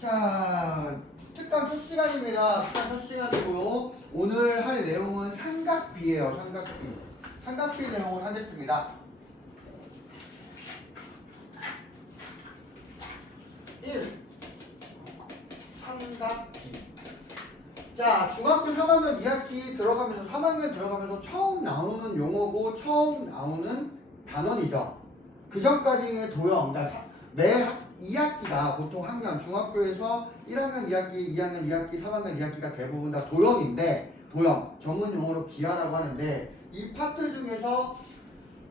자, 특강 첫 시간입니다. 특강 첫 시간이고 오늘 할 내용은 삼각비예요. 삼각비. 삼각비 내용을 하겠습니다. 1. 삼각비. 자, 중학교 3학년 2학기 들어가면서 3학년 들어가면서 처음 나오는 용어고 처음 나오는 단원이죠. 그 전까지의 도형, 그러니까 매 2학기가 보통 학년, 중학교에서 1학년 2학기, 2학년 2학기, 3학년 2학기가 대부분 다 도형인데, 도형, 전문 용어로 기하라고 하는데, 이 파트 중에서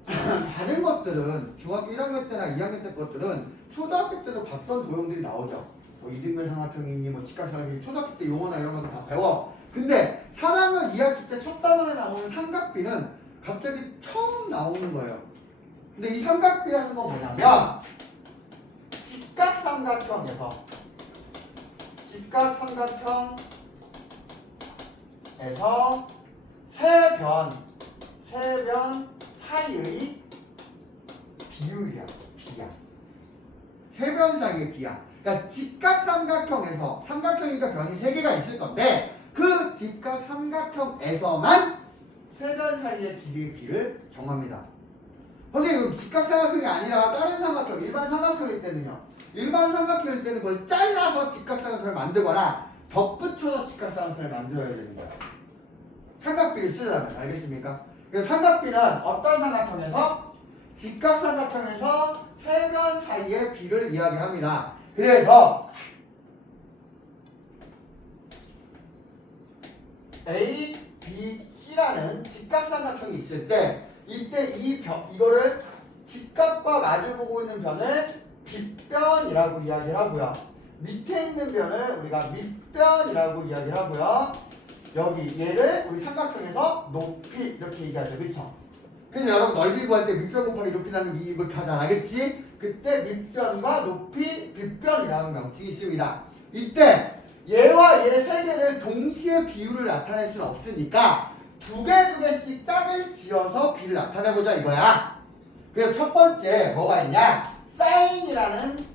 다른 것들은 중학교 1학년 때나 2학년 때 것들은 초등학교 때도 봤던 도형들이 나오죠. 뭐 이등변 삼각형이니 뭐 직각삼각형이 초등학교 때 용어나 이런 것도 다 배워. 근데 3학년 2학기 때 첫 단원에 나오는 삼각비는 갑자기 처음 나오는 거예요. 근데 이 삼각비라는 건 뭐냐면 직각삼각형에서 세 변 사이의 비율이야. 비야. 세 변 사이의 비야. 그러니까 직각삼각형에서 삼각형이니까 변이 3개가 있을 건데 그 직각삼각형에서만 세 변 사이의 길이의 비를 정합니다. 선생님, 직각삼각형이 아니라 다른 삼각형, 일반 삼각형일 때는요. 일반 삼각형일 때는 그걸 잘라서 직각삼각형을 만들거나 덧붙여서 직각삼각형을 만들어야 되는 거예요. 삼각비를 쓰려면. 알겠습니까? 그래서 삼각비는 어떤 삼각형에서? 직각삼각형에서 세 변 사이의 비를 이야기합니다. 그래서 A, B, C라는 직각삼각형이 있을 때 이때 이거를 직각과 마주보고 있는 변을 빗변이라고 이야기를 하고요. 밑에 있는 변을 우리가 밑변이라고 이야기를 하고요. 여기 얘를 우리 삼각형에서 높이 이렇게 얘기하죠. 그쵸? 그래서 여러분 넓이 구할 때 밑변 곱하기 높이 나누기 이렇게 하잖아. 그치? 그때 밑변과 높이, 빗변이라는 명칭이 있습니다. 이때 얘와 얘 세 개를 동시에 비율을 나타낼 수는 없으니까 두 개씩 짝을 지어서 비를 나타내보자 이거야. 그래서 첫 번째 뭐가 있냐? 사인이라는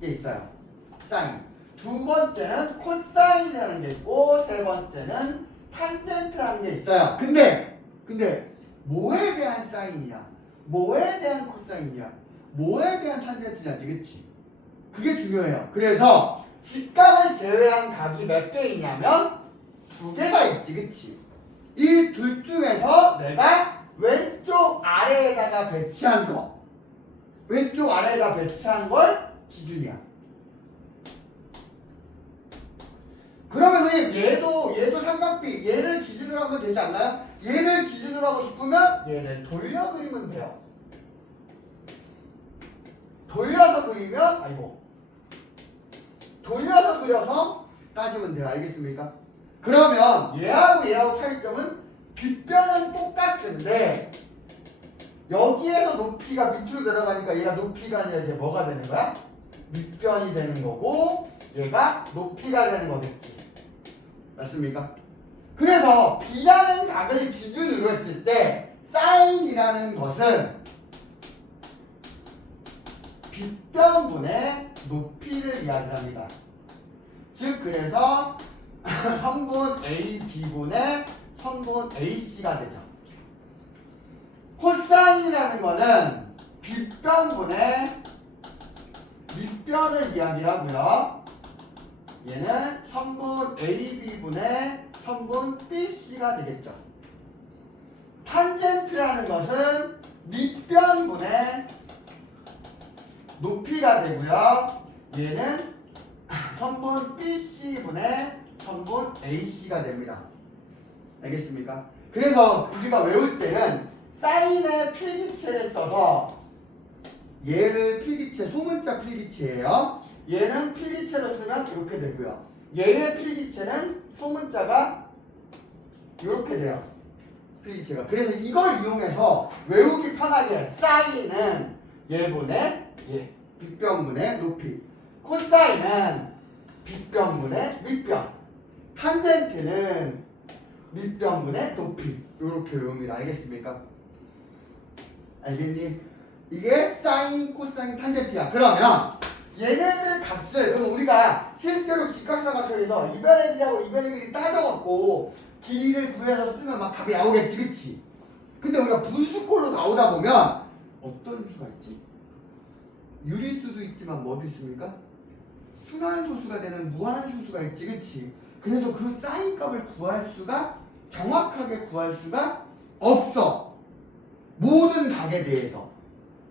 게 있어요. 사인. 두 번째는 코사인이라는 게 있고 세 번째는 탄젠트라는 게 있어요. 근데 뭐에 대한 사인이야? 뭐에 대한 코사인이야? 뭐에 대한 탄젠트냐지, 그치? 그게 중요해요. 그래서 직각을 제외한 각이 몇 개 있냐면 2개가 있지, 그치? 이 둘 중에서 내가 왼쪽 아래에다가 배치한 거, 왼쪽 아래에다 배치한 걸 기준이야. 그러면 얘도 삼각비, 얘를 기준으로 하면 되지 않나요? 얘를 기준으로 하고 싶으면 얘를 돌려 그리면 돼요. 돌려서 그려서 따지면 돼요. 알겠습니까? 그러면 얘하고 차이점은 빗변은 똑같은데 여기에서 높이가 밑으로 내려가니까 얘가 높이가 아니라 이제 뭐가 되는 거야? 밑변이 되는 거고 얘가 높이가 되는 거겠지. 맞습니까? 그래서 B라는 각을 기준으로 했을 때 사인이라는 것은 빗변분의 높이를 이야기합니다. 즉 그래서 선분 AB분의 선분 AC가 되죠. 코사인이라는 것은 빗변분의 밑변을 이야기하고요. 얘는 선분 AB분의 선분 BC가 되겠죠. 탄젠트라는 것은 밑변분의 높이가 되고요. 얘는 선분 BC분의 선분 AC가 됩니다. 알겠습니까? 그래서 우리가 외울 때는 사인의 필기체를 써서 얘를 필기체, 소문자 필기체예요. 얘는 필기체로 쓰면 이렇게 되고요. 얘의 필기체는 소문자가 이렇게 돼요. 필기체가. 그래서 이걸 이용해서 외우기 편하게 사인은 얘분의 얘, 빗변분의 높이. 코사인은 빗변분의 밑변. 탄젠트는 밑변분의 높이. 이렇게 외웁니다. 알겠습니까? 알겠니? 이게 사인, 코사인, 탄젠트야. 그러면 얘네들 값을 그럼 우리가 우리가 실제로 직각삼각형에서 이변의 길이하고 이변의 길이 따져갖고 길이를 구해서 쓰면 막 답이 나오겠지, 그치? 근데 우리가 분수꼴로 나오다 보면 어떤 수가 있지? 유리수도 있지만 뭐도 있습니까? 순환소수가 되는 무한소수가 있지, 그치? 그래서 그 사인 값을 구할 수가, 정확하게 구할 수가 없어. 모든 각에 대해서.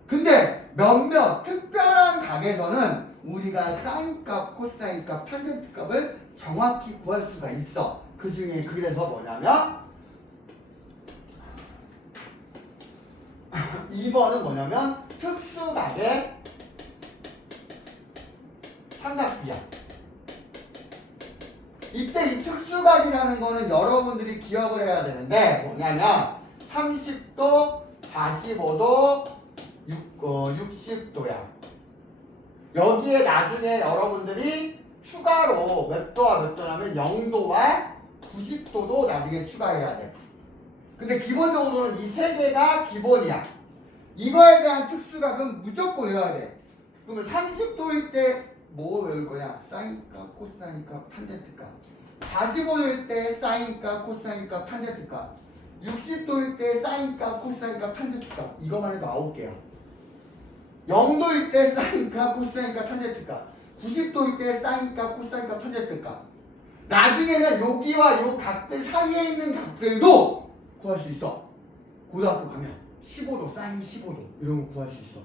근데 몇몇 특별한 각에서는 우리가 사인 값, 코사인 값, 탄젠트 값을 정확히 구할 수가 있어. 그 중에 그래서 뭐냐면 2번은 뭐냐면 특수각의 삼각비야. 이때 이 특수각이라는 거는 여러분들이 기억을 해야 되는데 뭐냐면 30도, 45도, 60도야. 여기에 나중에 여러분들이 추가로 몇 도와 몇 도냐면 0도와 90도도 나중에 추가해야 돼. 근데 기본적으로는 이 세 개가 기본이야. 이거에 대한 특수각은 무조건 외워야 돼. 그러면 30도일 때 뭐 외울 거냐? 사인값, 코사인값, 탄젠트값. 45도일 때 사인값, 코사인값, 탄젠트값. 60도일 때 사인값, 코사인값, 탄젠트값. 이거만 해도 9개야. 0도일 때 사인값, 코사인값, 탄젠트값. 90도일 때 사인값, 코사인값, 탄젠트값. 나중에는 여기와 요 각들 사이에 있는 각들도 구할 수 있어. 고등학교 가면 15도, 사인 15도 이런 거 구할 수 있어.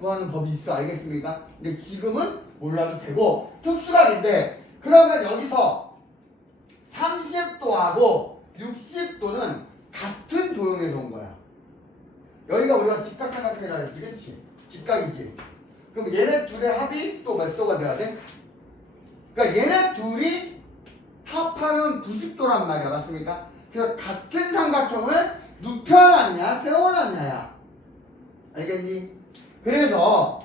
구하는 법이 있어. 알겠습니까? 근데 지금은 몰라도 되고 특수각인데 그러면 여기서 30도하고 60도는 같은 도형에서 온 거야. 여기가 우리가 직각삼각형이라 그랬지, 그치? 직각이지. 그럼 얘네 둘의 합이 또 몇 도가 돼야 돼? 그러니까 얘네 둘이 합하면 90도란 말이야. 맞습니까? 그래서 같은 삼각형을 눕혀놨냐 세워놨냐야. 알겠니? 그래서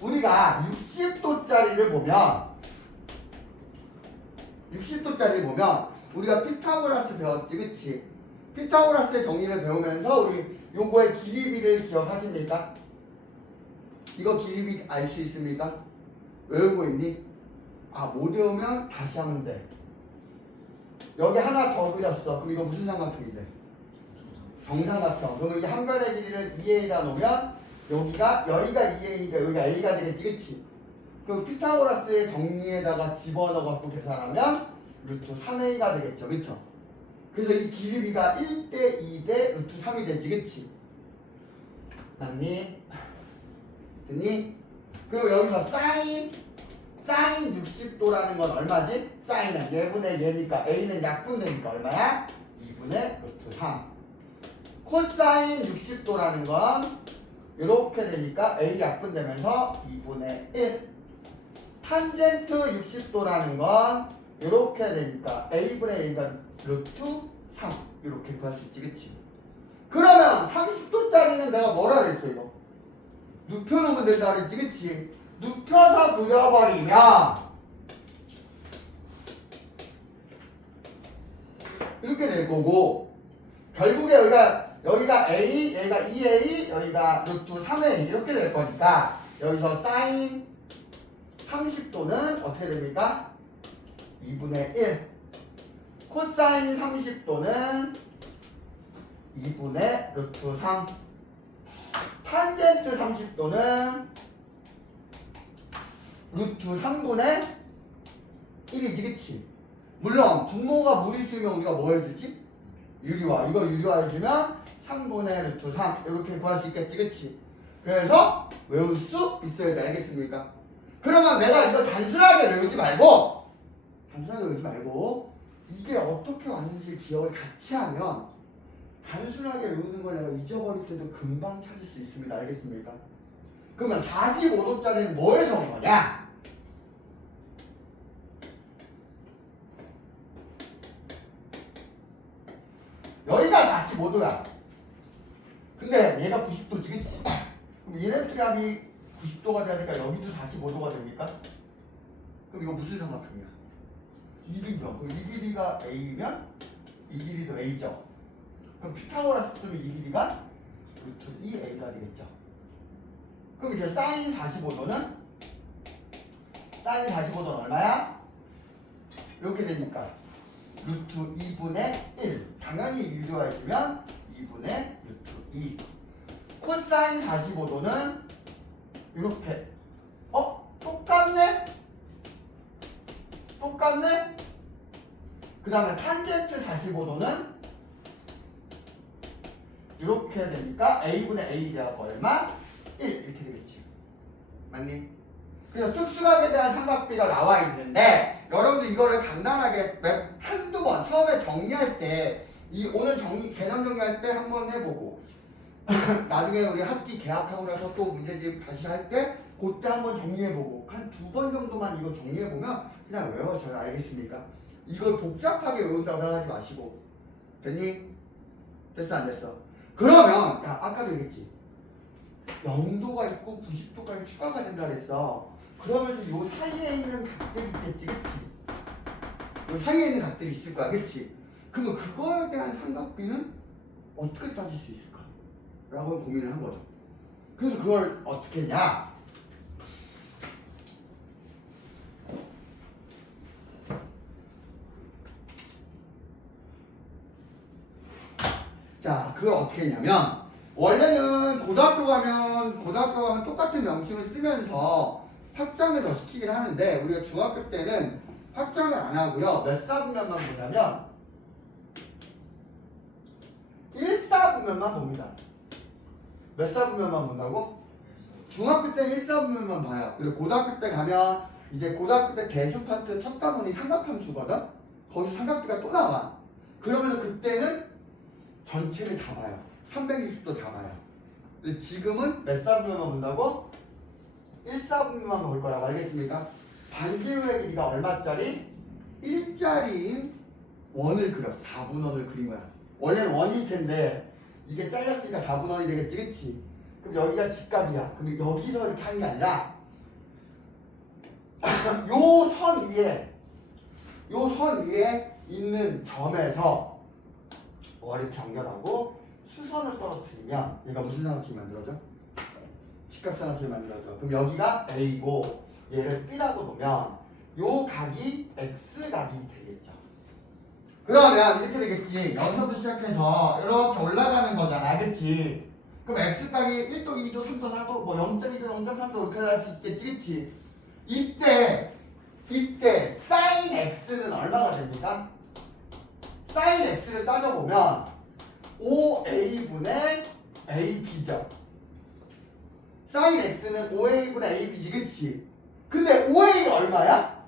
우리가 60도짜리를 보면 우리가 피타고라스 배웠지, 그치? 피타고라스의 정리를 배우면서 우리 요거의 길이비를 기억하십니까? 이거 길이비 알 수 있습니까? 외우고 있니? 아, 못 외우면 다시 하면 돼. 여기 하나 더 그렸어. 그럼 이거 무슨 삼각형이 돼? 정삼각형. 그러면 이 한 변의 길이를 2a다 놓으면 여기가 2a니까 여기가 a가 되겠지, 그치? 그럼 피타고라스의 정리에다가 집어넣어갖고 계산하면 루트 3a가 되겠죠, 그쵸? 그래서 이 길이비가 1대 2대 루트 3이 되지, 그치? 맞니? 됐니? 그리고 여기서 사인 60도라는 건 얼마지? 사인은 얘분의 얘니까 a는 약분되니까 얼마야? 2분의 루트 3. 코사인 60도라는 건 이렇게 되니까 a 약분되면서 2분의 1. 탄젠트 60도라는 건 이렇게 되니까 a분의 1가 루트 3. 이렇게 구할 수 있지, 그치? 그러면 30도짜리는 내가 뭐라 그랬어, 이거? 눕혀놓으면 된다 그랬지, 그치? 눕혀서 그려버리면 이렇게 될 거고, 결국에 여기가 a, 얘가 2a, 여기가 루트 3a 이렇게 될 거니까 여기서 사인 30도는 어떻게 됩니까? 2분의 1. 코사인 30도는 2분의 루트 3. 탄젠트 30도는 루트 3분의 1이지, 그치? 물론 분모가 무리수면 우리가 뭐 해주지? 유리화. 이거 유리화해주면 3분의 루트 3 이렇게 구할 수 있겠지, 그치? 그래서 외울 수 있어야 돼. 알겠습니까? 그러면 내가 이거 단순하게 외우지 말고 이게 어떻게 왔는지 기억을 같이 하면 단순하게 외우는 걸 내가 잊어버릴 때도 금방 찾을 수 있습니다. 알겠습니까? 그러면 45도짜리는 뭐에서 온 거냐? 여기가 45도야. 근데 얘가 90도지, 그치? 그럼 얘네들의 합이 90도가 되니까 여기도 45도가 됩니까? 그럼 이거 무슨 삼각형이야? 이등변. 그럼 이 길이가 a면 이 길이도 a죠. 그럼 피타고라스 쓰면 이 길이가 루트 2a가 되겠죠. 그럼 그럼 이제 사인 45도는 얼마야? 이렇게 되니까 루트 2분의 1. 당연히 1 더해주면 2분의 루트 2. 코사인 45도는 이렇게. 똑같네? 그 다음에 탄젠트 45도는 이렇게 되니까 a분의 a 대하고 얼마? 1 이렇게 되겠지. 맞니? 그래서 특수각에 대한 삼각비가 나와 있는데 여러분들 이거를 간단하게 한두 번 처음에 정리할 때 오늘 개념 정리할 때 한번 해보고 나중에 우리 학기 개학하고 나서 또 문제집 다시 할 때 그때 한번 정리해보고 한 2번 정도만 이거 정리해보면 그냥 외워져요. 알겠습니까? 이걸 복잡하게 외운다고 생각하지 마시고. 됐니? 됐어 안 됐어? 그러면 아까도 얘기했지. 0도가 있고 90도까지 추가가 된다 그랬어. 그러면서 요 사이에 있는 각들이 있겠지, 그치? 요 사이에 있는 각들이 있을 거야, 그치? 그러면 그거에 대한 삼각비는 어떻게 따질 수 있을까? 라고 고민을 한 거죠. 그래서 그걸 어떻게 했냐? 자, 그걸 어떻게 했냐면 원래는 고등학교 가면 똑같은 명칭을 쓰면서 확장을 더 시키긴 하는데 우리가 중학교 때는 확장을 안 하고요. 몇 사분면만 보냐면 1사분면만 봅니다. 몇 사분면만 본다고? 중학교 때 1사분면만 봐요. 그리고 고등학교 때 가면 이제 고등학교 때 개수 파트 첫 과목이 삼각함수거든? 거기서 삼각비가 또 나와. 그러면서 그때는 전체를 다 봐요. 360도 다 봐요. 근데 지금은 몇 사분면만 본다고? 1사분면만 볼 거라고. 알겠습니까? 반지름의 길이가 얼마짜리? 1짜리인 원을 그려. 4분원을 그린 거야. 원래는 원일 텐데 이게 잘렸으니까 4분원이 되겠지, 그치? 그럼 여기가 직각이야. 그럼 여기서 이렇게 하는 게 아니라 요 선 위에 있는 점에서 이렇게 연결하고 수선을 떨어뜨리면 얘가 무슨 삼각형이 만들어져? 직각삼각형이 만들어져. 그럼 여기가 A고 얘를 B라고 보면 요 각이 X각이 되겠죠. 그러면 이렇게 되겠지. 여기서부터 시작해서 이렇게 올라가는 거잖아, 그치? 그럼 X각이 1도, 2도, 3도, 4도, 뭐 0.2도, 0.3도 이렇게 할 수 있겠지, 그치? 이때 sin X는 얼마가 됩니까? sin X를 따져보면 5A분의 AB죠. sin X는 5A분의 AB지, 그치? 근데 5A가 얼마야?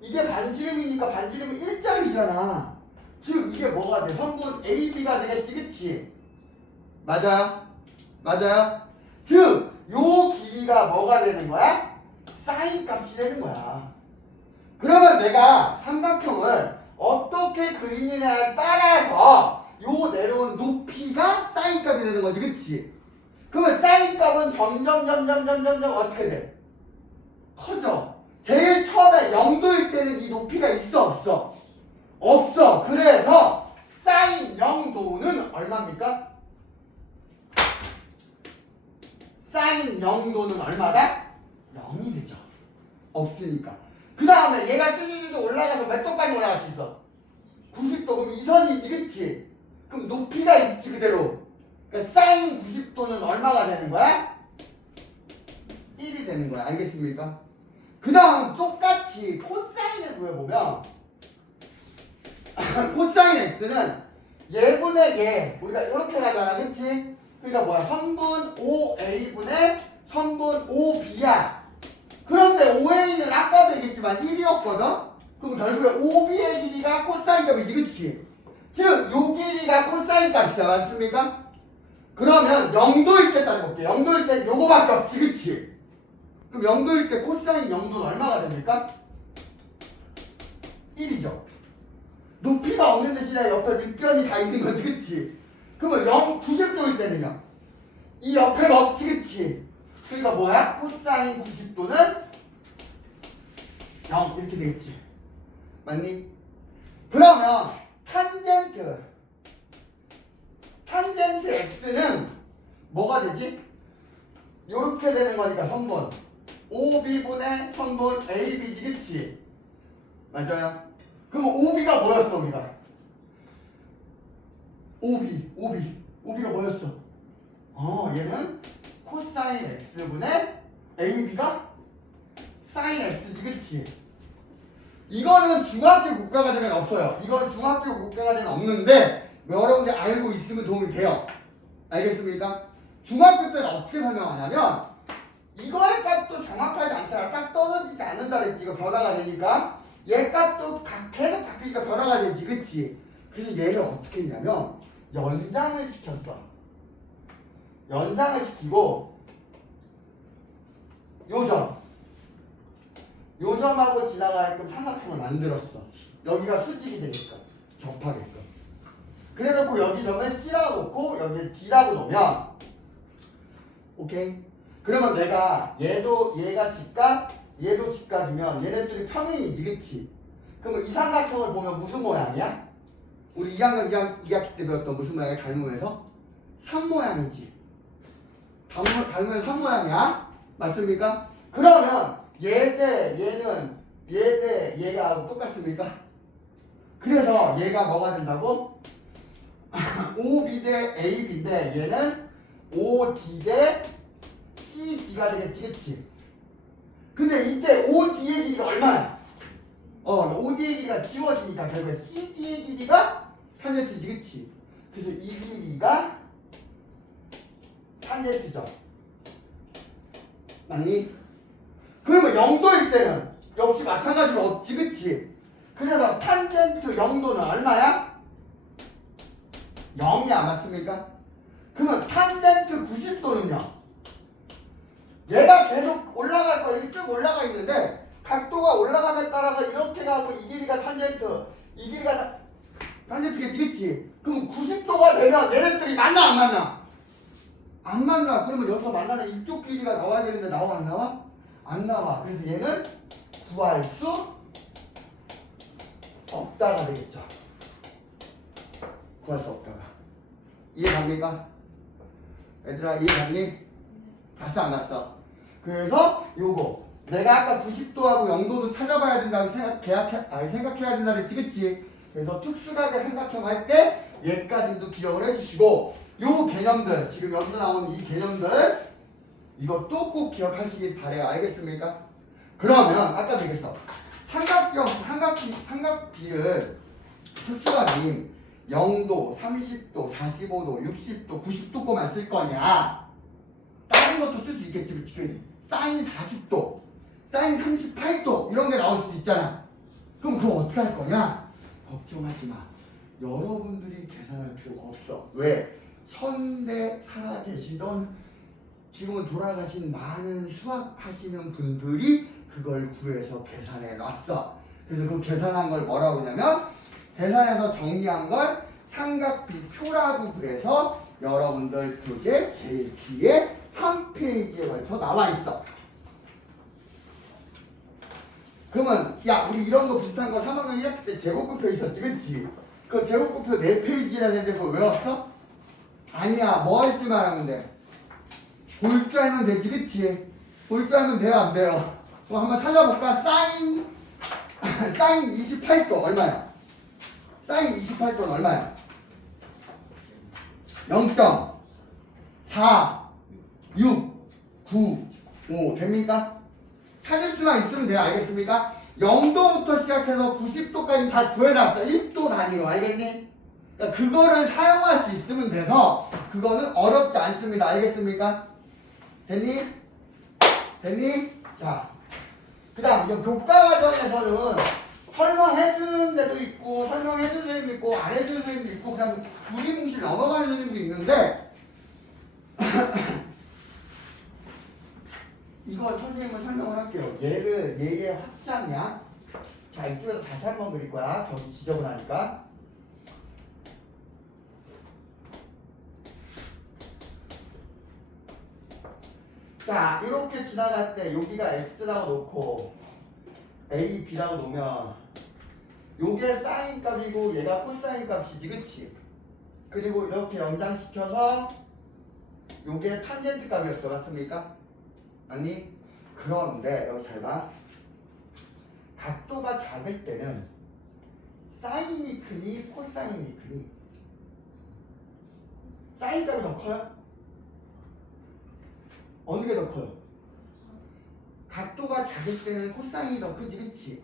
이게 반지름이니까 반지름이 1짜리잖아. 즉 이게 뭐가 돼? 성분 AB가 되겠지, 그치? 맞아요? 즉 요 길이가 뭐가 되는 거야? 사인 값이 되는 거야. 그러면 내가 삼각형을 어떻게 그리느냐에 따라서 요 내려온 높이가 사인 값이 되는 거지, 그치? 그러면 사인 값은 점점 어떻게 돼? 커져. 제일 처음에 0도일 때는 이 높이가 있어, 없어? 그래서 사인 0도는 얼마입니까? 사인 0도는 얼마다? 0이 되죠. 없으니까. 그 다음에 얘가 쭈쭈쭈 올라가서 몇 도까지 올라갈 수 있어? 90도. 그럼 이 선이지, 그치? 그럼 높이가 있지, 그대로. 그러니까 사인 90도는 얼마가 되는 거야? 1이 되는 거야. 알겠습니까? 그 다음 똑같이 코사인을 구해보면 코사인 x는 얘분의 얘 우리가 이렇게 가잖아, 그치? 그러니까 뭐야? 선분 5a분의 선분 5b야. 그런데 5a는 아까도 얘기했지만 1이었거든? 그럼 결국에 5b의 길이가 코사인 값이지, 그치? 즉, 요 길이가 코사인 값이야. 맞습니까? 그러면 0도일 때 따져볼게. 0도일 때 요거밖에 없지, 그치? 그럼 0도일 때 코사인 0도는 얼마가 됩니까? 1이죠. 높이가 없는 대신에 옆에 밑변이 다 있는 거지, 그치? 그러면 90도일 때는요? 이 옆에가 없지, 그치? 그러니까 뭐야? 코사인 90도는 0 이렇게 되겠지. 맞니? 그러면 탄젠트 x는 뭐가 되지? 요렇게 되는 거니까 성분. OB분의 성분 AB지, 그치? 맞아요? 그럼 OB가 뭐였어, 우리가? OB가 뭐였어? 얘는 코사인 X분의 AB가 사인 X지, 그치? 이거는 중학교 국가과정에는 없어요. 이건 중학교 국가과정에는 없는데 여러분들 알고 있으면 도움이 돼요. 알겠습니까? 중학교 때는 어떻게 설명하냐면 이거의 값도 정확하지 않잖아. 딱 떨어지지 않는다 그랬지. 이거 변화가 되니까 얘 값도 계속 바뀌니까 변화가 되지, 그치? 그래서 얘를 어떻게 했냐면 연장을 시켰어. 연장을 시키고 요점하고 지나가게끔 삼각형을 만들었어. 여기가 수직이 되게끔 접하게끔. 그래놓고 여기 점을 C라고 놓고 여기 D라고 놓으면 오케이? 그러면 내가 얘가 직각, 얘도 직각이면 얘네들이 평행이지, 그치? 그럼 이 삼각형을 보면 무슨 모양이야? 우리 2학년 2학기 때 배웠던 무슨 모양이야? 닮으면서? 3모양이지. 닮으면서 3모양이야? 맞습니까? 그러면 얘 대 얘는 얘 대 얘가 똑같습니까? 그래서 얘가 뭐가 된다고? OB 대 AB인데 얘는 OD 대 CD가 되겠지, 그치? 근데 이때 OD의 길이가 얼마야? OD의 길이가 지워지니까 결국에 CD의 길이가 탄젠트지, 그치? 그래서 이 길이가 탄젠트죠. 맞니? 그러면 0도일 때는 역시 마찬가지로 없지, 그치? 그래서 탄젠트 0도는 얼마야? 0이야, 맞습니까? 그러면 탄젠트 90도는요? 얘가 계속 올라갈 거야. 이렇게 쭉 올라가 있는데 각도가 올라감에 따라서 이렇게 가고 이 길이가 탄젠트, 이 길이가 탄젠트겠지, 그치? 그럼 90도가 되면 얘네들이 만나, 안 만나? 안 만나. 그러면 여기서 만나는 이쪽 길이가 나와야 되는데 나와, 안 나와? 안 나와. 그래서 얘는 구할 수 없다가 되겠죠. 구할 수 없다가. 이해갑니까? 얘들아, 이해갔니? 갔어, 안 갔어? 그래서 요거 내가 아까 90도하고 0도도 찾아봐야 된다고 생각해야 된다 그랬지, 그치? 그래서 특수각의 삼각형 할 때 얘까지도 기억을 해주시고 요 개념들, 지금 여기서 나오는 이 개념들 이것도 꼭 기억하시길 바래요. 알겠습니까? 그러면 아까도 얘기했어. 삼각비를 특수각이 0도, 30도, 45도, 60도, 90도만 쓸 거냐? 다른 것도 쓸 수 있겠지, 그치? 사인 40도, 사인 38도 이런 게 나올 수도 있잖아. 그럼 그거 어떻게 할 거냐? 걱정하지 마. 여러분들이 계산할 필요가 없어. 왜? 현대 살아계시던 지금은 돌아가신 많은 수학하시는 분들이 그걸 구해서 계산해 놨어. 그래서 그 계산한 걸 뭐라고 하냐면 계산해서 정리한 걸 삼각비표라고 그래서 여러분들 교재 제일 뒤에 한 페이지에 걸쳐 나와 있어. 그러면 야 우리 이런 거 비슷한 거 3학년 1학기 때 제곱분표 있었지, 그치? 그 제곱분표 4페이지라는데 그거 외웠어? 아니야. 뭐 할 줄 알면 돼? 볼 줄 알면 되지, 그치? 볼 줄 알면 돼요, 안 돼요? 그럼 한번 찾아볼까? 사인 28도 얼마야? 사인 28도는 얼마야? 0.469 됩니까? 찾을 수만 있으면 돼요. 알겠습니까? 0도부터 시작해서 90도까지 다 구해놨어. 1도 단위로. 알겠니? 그러니까 그거를 사용할 수 있으면 돼서 그거는 어렵지 않습니다. 알겠습니까? 됐니? 됐니? 자, 그 다음 교과과정에서는 설명해주는 데도 있고 설명해주는 선생님도 있고 안 해주는 선생님도 있고 그냥 두리뭉실 넘어가는 선생님도 있는데 이거 선생님은 설명을 할게요. 얘의 확장이야. 자, 이쪽에서 다시 한번 그릴 거야. 저기 지저분하니까. 자, 이렇게 지나갈 때 여기가 x라고 놓고 a, b라고 놓으면 요게 사인 값이고 얘가 코사인 값이지, 그치? 그리고 이렇게 연장시켜서 요게 탄젠트 값이었어, 맞습니까? 아니? 그런데 여기 잘 봐. 각도가 작을 때는 사인이 크니 코사인이 크니? 사인 값이 더 커요? 어느 게 더 커요? 각도가 작을 때는 코사인이 더 크지, 그치?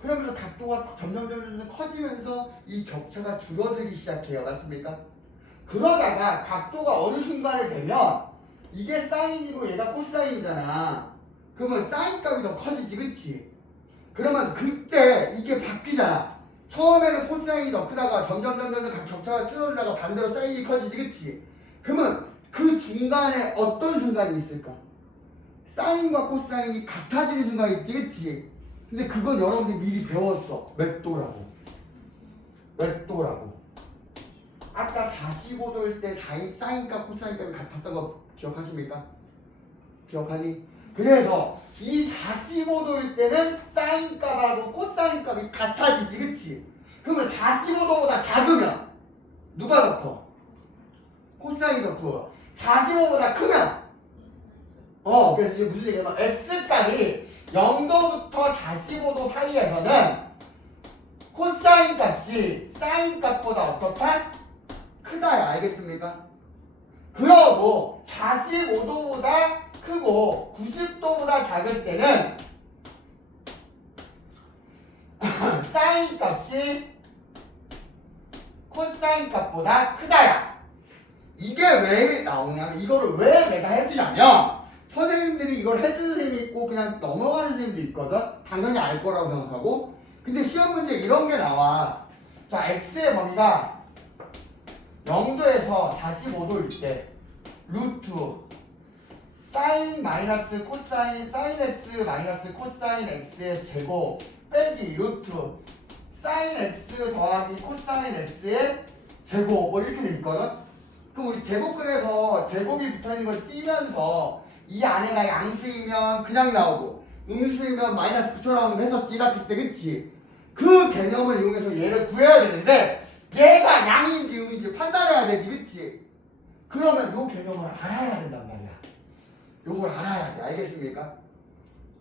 그러면서 각도가 점점 커지면서 이 격차가 줄어들기 시작해요. 맞습니까? 그러다가 각도가 어느 순간에 되면 이게 사인이고 얘가 코사인이잖아. 그러면 사인 값이 더 커지지, 그치? 그러면 그때 이게 바뀌잖아. 처음에는 코사인이 더 크다가 점점 격차가 줄어들다가 반대로 사인이 커지지, 그치? 그러면 그 중간에 어떤 순간이 있을까? 사인과 코사인이 같아지는 순간이 있지, 그치? 근데 그건 여러분들이 미리 배웠어. 몇 도라고? 몇 도라고? 아까 45도일 때 사인값, 코사인값이 같았던 거 기억하십니까? 기억하니? 그래서 이 45도일 때는 사인값하고 코사인값이 같아지지, 그치? 그러면 45도보다 작으면 누가 더 커? 코사인이 더 커. 45보다 크면 그래서 이게 무슨 얘기냐면 x값이 0도부터 45도 사이에서는 코사인 값이 사인 값보다 어떻다? 크다야. 알겠습니까? 그러고 45도보다 크고 90도보다 작을 때는 사인 값이 코사인 값보다 크다야. 이게 왜 나오냐면 이거를 왜 내가 해주냐면 선생님들이 이걸 해주는 선생님이 있고 그냥 넘어가는 선생님도 있거든. 당연히 알 거라고 생각하고. 근데 시험 문제 이런 게 나와. 자, x의 범위가 0도에서 45도일 때 루트 사인 마이너스 코사인 사인 x 마이너스 코사인 x의 제곱 빼기 루트 사인 x 더하기 코사인 x의 제곱 뭐 이렇게 돼 있거든. 그럼 우리 제곱근에서 제곱이 붙어있는 걸 띄면서 이 안에가 양수이면 그냥 나오고 음수이면 마이너스 붙여 나오는 거 했었지, 이렇게 때, 그치? 그 개념을 이용해서 얘를 구해야 되는데 얘가 양인지 음인지 판단해야 되지, 그치? 그러면 요 개념을 알아야 된단 말이야. 요걸 알아야 돼. 알겠습니까?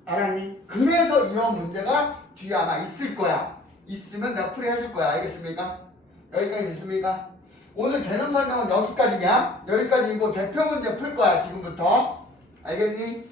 알았니? 그래서 이런 문제가 뒤에 아마 있을 거야. 있으면 내가 풀이해줄 거야. 알겠습니까? 여기까지 됐습니까? 오늘 개념 설명은 여기까지냐? 여기까지이고 대표 문제 풀 거야, 지금부터. 알겠니?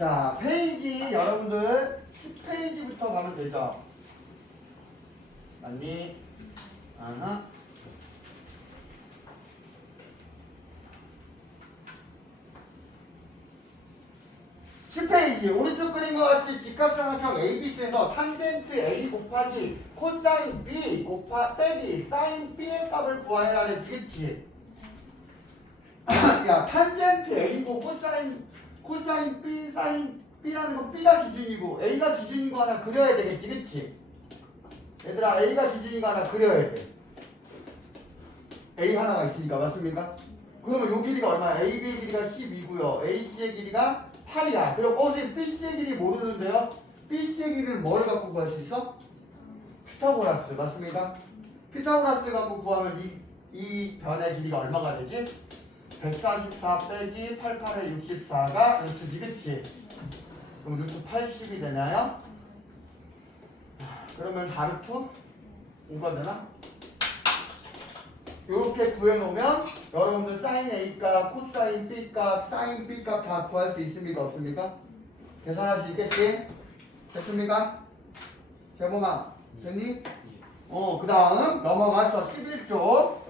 자, 페이지 여러분들 10페이지부터 가면 되죠? 맞니? 아하. 10페이지 오른쪽 그림과 같이 직각삼각형 ABC에서 탄젠트 A 곱하기 코사인 B 빼기 사인 B의 값을 구하여야 돼. 그치? 야, 탄젠트 A고 코사인 B, 사인 B라는 건 B가 기준이고 A가 기준인 거 하나 그려야 되겠지, 그치? 얘들아, A가 기준인 거 하나 그려야 돼. A 하나가 있으니까, 맞습니까? 그러면 요 길이가 얼마야? AB의 길이가 12고요. AC의 길이가 8이야. 그럼 선생님 BC의 길이 모르는데요? BC의 길이는 뭐를 갖고 구할 수 있어? 피타고라스, 맞습니까? 피타고라스 갖고 구하면 이 변의 길이가 얼마가 되지? 144 빼기 88의 64가 루트지, 그치? 그럼 루트 80이 되나요? 그러면 4루트 5가 되나? 이렇게 구해놓으면 여러분들 사인 A값, 코사인 B값, 사인 B값 다 구할 수 있습니까? 없습니까? 계산할 수 있겠지? 됐습니까? 재범아 됐니? 그 다음 넘어가서 11쪽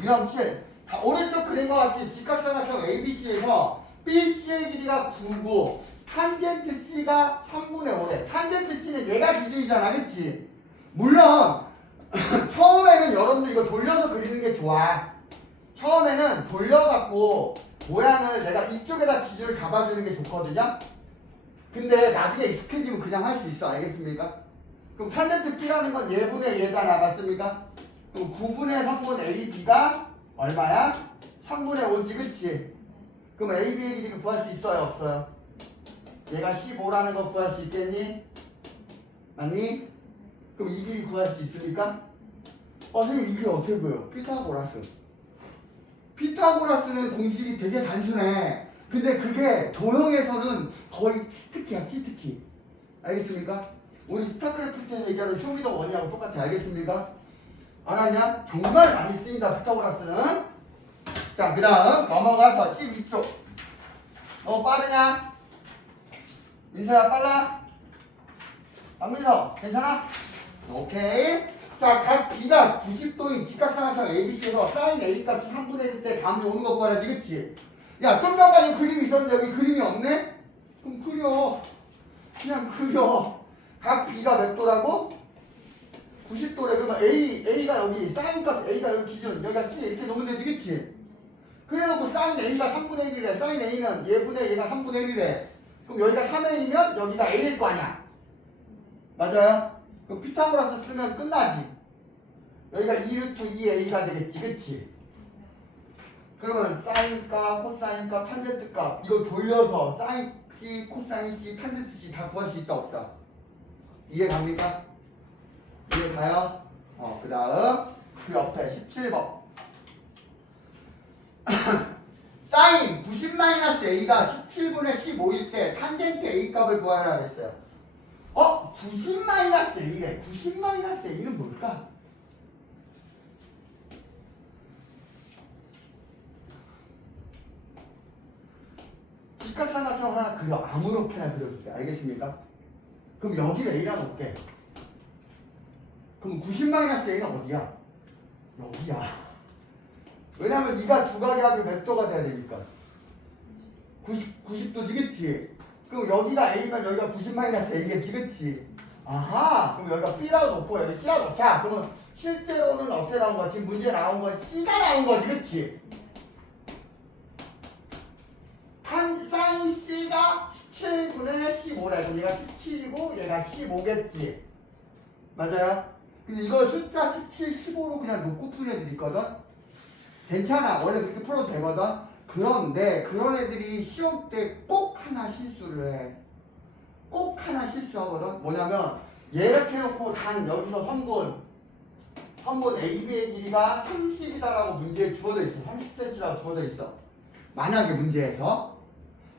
유형 7 오른쪽 그림과 같이 직각삼각형 ABC에서 BC의 길이가 9고 탄젠트 C가 3분의 5래. 탄젠트 C는 얘가 기준이잖아, 그치? 물론 처음에는 여러분들 이거 돌려서 그리는 게 좋아. 처음에는 돌려갖고 모양을 내가 이쪽에다 기준을 잡아주는 게 좋거든요. 근데 나중에 익숙해지면 그냥 할 수 있어. 알겠습니까? 그럼 탄젠트 B라는 건 얘분의 얘잖아. 맞습니까? 그럼 9분의 3분 AB가 얼마야? 3분의 5지, 그치? 그럼 AB의 길이를 구할 수 있어요? 없어요? 얘가 15라는 거 구할 수 있겠니? 맞니? 그럼 이 길이 구할 수 있습니까? 선생님 이 길이 어떻게 구해요? 피타고라스는 공식이 되게 단순해. 근데 그게 도형에서는 거의 치트키야, 치트키. 알겠습니까? 우리 스타크래프트에서 얘기하는 쇼미더 원이하고 똑같아. 알겠습니까? 알았냐? 정말 많이 쓰인다, 피타고라스는. 자, 그 다음 넘어가서 12쪽. 너무 빠르냐? 민서야, 빨라? 박민서, 괜찮아? 오케이. 자, 각 B가 90도인 직각삼각형 ABC에서 사인 A 값이 3분의 1일 때 다음에 오는 거 구하라지, 그치? 야, 좀 전까지 그림이 있었는데 여기 그림이 없네? 그럼 그려. 그냥 그려. 각 B가 몇 도라고? 90도래. 그러면 A가 여기, 사인 값 A가 여기 기준, 여기가 C 이렇게 놓으면 되지, 그치? 그래놓고 사인 A가 3분의 1이래. 사인 A는 얘분의 얘가 3분의 1이래. 그럼 여기가 3A면 여기가 A일 거 아니야? 맞아요? 그럼 피타고라스 쓰면 끝나지. 여기가 2루트 2A가 되겠지, 그치? 그러면 사인값, 코사인값, 탄젠트값 이거 돌려서 사인 C, 코사인 C, 탄젠트 C 다 구할 수 있다 없다? 이해 갑니까? 이해 가요? 그 다음 그 옆에 17번 사인 90-A가 17분의 15일 때 탄젠트 A 값을 구하라 그랬어요. 90-A래. 90-A는 뭘까? 직각삼각형 하나 그려. 아무렇게나 그려도 돼. 알겠습니까? 그럼 여기를 A라 놓을게. 그럼 90-A는 어디야? 여기야. 왜냐면 이가 두 가지하고 벡터가 돼야 되니까. 90도지, 그치? 그럼 여기가 A면 여기가 90-A겠지, 그치? 아하! 그럼 여기가 B라고 놓고 여기 C라고 놓자. 그러면 실제로는 어떻게 나온 거야? 지금 문제 나온 건 C가 나온 거지, 그치? 사인 C가 17분의 15래. 그럼 얘가 17이고 얘가 15겠지. 맞아요? 근데 이거 숫자 17, 15로 그냥 놓고 푸는 애들이 있거든? 괜찮아. 원래 그렇게 풀어도 되거든? 그런데 그런 애들이 시험 때 꼭 하나 실수를 해. 꼭 하나 실수하거든? 뭐냐면 얘 이렇게 해놓고 단 여기서 선분 AB의 길이가 30이다라고 문제에 주어져 있어. 30cm라고 주어져 있어. 만약에 문제에서.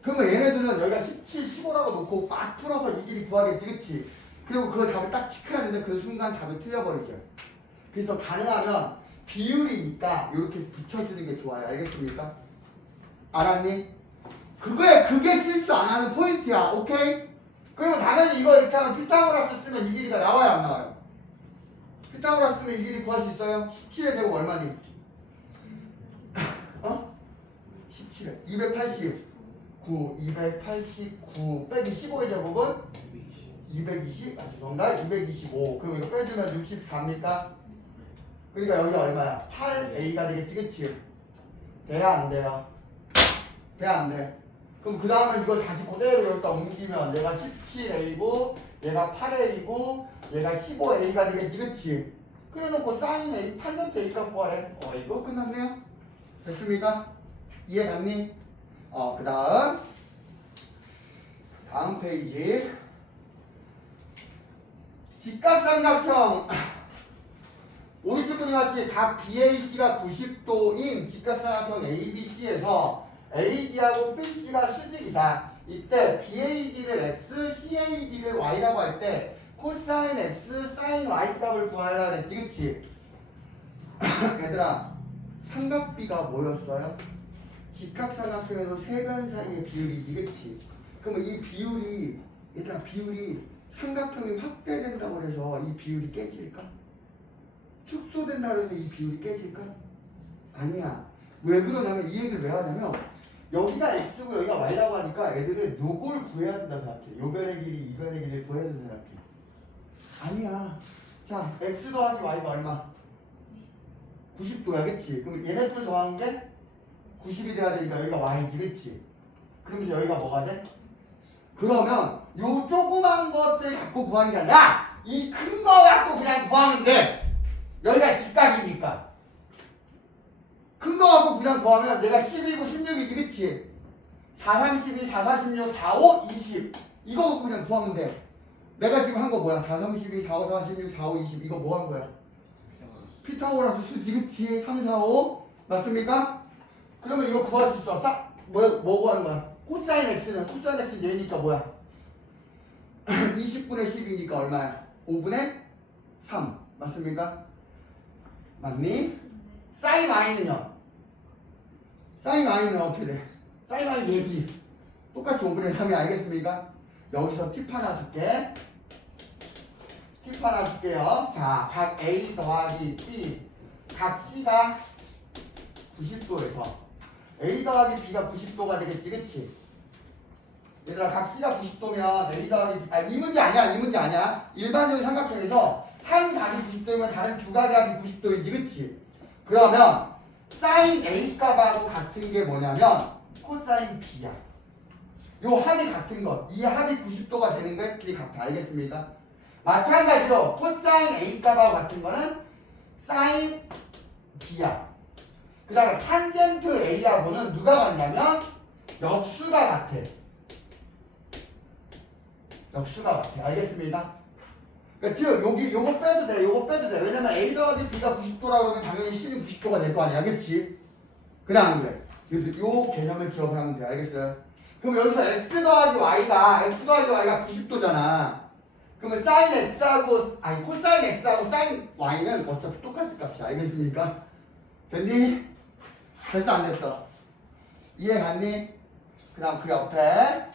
그러면 얘네들은 여기가 17, 15라고 놓고 막 풀어서 이 길이 구하겠지, 그치? 그리고 그걸 답을 딱 체크해야 되는데 그 순간 답을 틀려버리죠. 그래서 가능하면 비율이니까 이렇게 붙여주는 게 좋아요. 알겠습니까? 알았니? 그게 실수 안 하는 포인트야. 오케이? 그리고 당연히 이거 이렇게 하면 피타고라스 쓰면 이 길이가 나와요, 안 나와요? 피타고라스 쓰면 이 길이 구할 수 있어요? 17의 제곱 얼마니? 17에 289 빼기 15의 제곱은 220, 죄송합니다. 225. 그리고 이거 빼주면 64입니까? 그러니까 여기 얼마야? 8A가 되겠지, 그치? 돼야 안 돼요? 돼, 안 돼? 그럼 그 다음에 이걸 다시 그대로 여기다 옮기면 얘가 17A고 얘가 8A고 얘가 15A가 되겠지, 그치? 그래놓고 사인 A, 탄젠트 A 값 구하래. 이거 끝났네요? 됐습니까? 이해 갔니? 그 다음 페이지. 직각삼각형 오른쪽 그림 같이 각 BAC가 90도인 직각삼각형 ABC에서 AD하고 BC가 수직이다. 이때 BAD를 X, CAD를 PAD를 Y라고 할 때 코사인 X, 사인 Y 값을 구하라 그랬지, 그치? 얘들아, 삼각비가 뭐였어요? 직각삼각형에서 세 변 사이의 비율이지, 그치? 그러면 이 비율이, 얘들아, 비율이 삼각형이 확대된다고 해서 이 비율이 깨질까? 축소된다고 해서 이 비율이 깨질까? 아니야. 왜 그러냐면, 이 얘기를 왜 하냐면, 여기가 X고 여기가 Y라고 하니까 애들은 요걸 구해야 된다 생각해. 요 변의 길이, 이 변의 길이를 구해야 된다 생각해. 아니야. 자, X 더하기 Y가 얼마? 90도야, 그치? 그럼 얘네 둘 더하는 게 90이 돼야 되니까 여기가 Y지, 그치? 그러면서 여기가 뭐가 돼? 그러면 요 조그만 것들 갖고 구하는 게 아니라 이 큰 거 갖고 그냥 구하면 돼. 여기가 직각이니까. 큰 거 갖고 그냥 구하면 얘가 10이고 16이지, 그치? 4, 32, 4, 46, 4, 5, 20 이거 갖고 그냥 구하면 돼. 내가 지금 한 거 뭐야? 4, 32, 4, 5, 46, 4, 5, 20 이거 뭐 한 거야? 피타고라스 수지, 그치? 3, 4, 5 맞습니까? 그러면 이거 구할 수 있어. 뭐 구하는 거야? 코사인 X는 코사인 X 얘니까 뭐야? 20분의 10이니까 얼마야? 5분의 3 맞습니까? 맞니? 사인 Y는요? 사인 Y는 어떻게 돼? 사인 Y 얘지. 똑같이 5분의 3이 알겠습니까? 여기서 팁 하나 줄게. 팁 하나 줄게요. 자, 각 A 더하기 B, 각 C가 90도에서 A 더하기 B가 90도가 되겠지, 그치? 얘들아, 각 C가 90도면 A 더하기 B, 이 문제 아니야, 이 문제 아니야. 일반적인 삼각형에서 한 각이 90도이면 다른 두 각이 90도이지, 그치? 그러면 사인 A 값하고 같은 게 뭐냐면 코사인 B야. 요 합이 같은 것, 이 합이 90도가 되는 것끼리 같아, 알겠습니까? 마찬가지로 코사인 A 값하고 같은 거는 사인 B야. 그 다음에 탄젠트 A하고는 누가 같냐면 역수가 같아. 역수가 같아. 알겠습니다? 그러니까 즉 요거 빼도 돼. 요거 빼도 돼. 왜냐면 A 더하기 B가 90도라고 하면 당연히 C는 90도가 될 거 아니야. 그치? 그래 안 그래? 그래서 요 개념을 기억을 하면 돼. 알겠어요? 그럼 여기서 X 더하기 Y가 90도잖아. 그러면 사인 X하고 코사인 X하고 사인 Y는 어차피 똑같은 값이야. 알겠습니까? 됐니? 됐어 안 됐어? 이해 갔니? 그 다음 그 옆에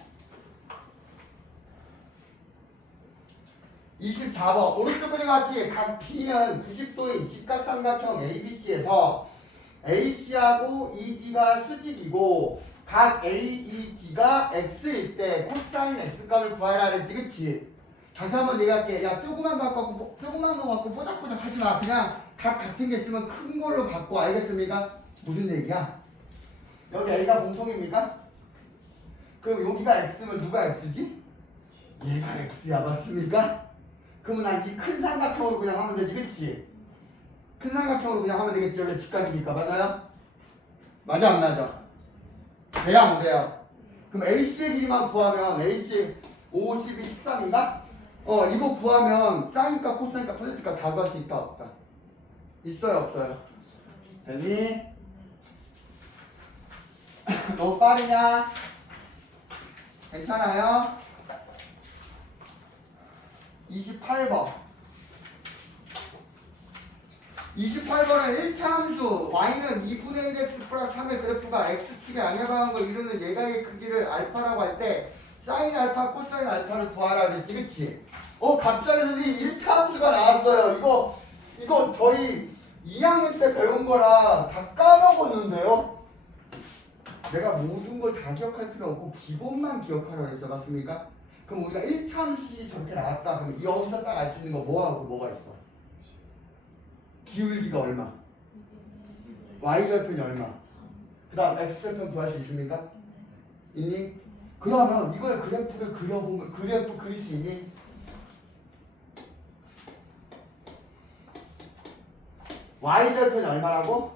24번 오른쪽 그림 같이 각 B는 90도인 직각삼각형 ABC에서 AC하고 ED가 수직이고 각 AED가 X일 때 코사인 X 값을 구하라 그랬지, 그치? 다시 한번 얘기할게. 야, 조그만 거 갖고 뽀짝뽀짝 하지 마. 그냥 각 같은 게 있으면 큰 걸로 바꿔. 알겠습니까? 무슨 얘기야? 여기 A가 공통입니까? 그럼 여기가 X면 누가 X지? 얘가 X야, 맞습니까? 그러면 난 이 큰 삼각형으로 그냥 하면 되지, 그치? 큰 삼각형으로 그냥 하면 되겠지. 여기 직각이니까. 맞아요? 맞아, 안 맞아? 돼요, 안 돼요? 그럼 AC의 길이만 구하면 AC 52, 13인가? 이거 구하면 사인값, 코사인값, 타젠트값 다 구할 수 있다, 없다? 있어요, 없어요? 됐니? 너무 빠르냐? 괜찮아요? 28번 28번은 1차 함수 y는 2분의 1x 플러스 3의 그래프가 x축에 양해방한 거 이루는 예각의 크기를 알파라고 할 때 사인 알파, 코사인 알파를 구하라 그랬지, 그치? 갑자기 선생님 1차 함수가 나왔어요. 이거 저희 2학년 때 배운 거라 다 까먹었는데요? 내가 모든 걸 다 기억할 필요 없고 기본만 기억하라고 했어, 맞습니까? 그럼 우리가 1차 함수식이 저렇게 나왔다. 그럼 여기서 딱 알 수 있는 거 뭐하고 뭐가 있어? 기울기가 얼마? y절편이 얼마? 그 다음 x절편 구할 수 있습니까? 있니? 그러면 이걸 그래프를 그려보면 그래프 그릴 수 있니? y절편이 얼마라고?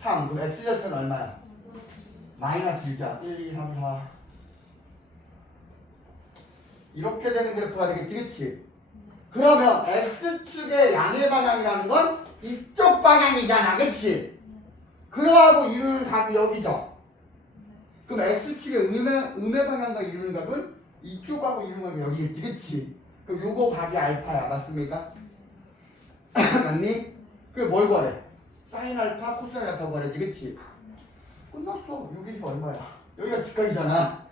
3. 그럼 x절편은 얼마야? 마이너스 6이야. 1, 2, 3, 4 이렇게 되는 그래프가 되겠지, 그치? 그러면 x축의 양의 방향이라는 건 이쪽 방향이잖아, 그치? 그러하고 이루는 각이 여기죠? 그럼 x축의 음의 방향과 이루는 각은 이쪽하고 이름은 여기겠지, 그치? 그럼 요거 각이 알파야, 맞습니까? 맞니? 그게 뭘 구하래? 사인 알파, 코사인 알파 구하래지, 그치? 끝났어. 요 길이가 얼마야? 여기가 직각이잖아.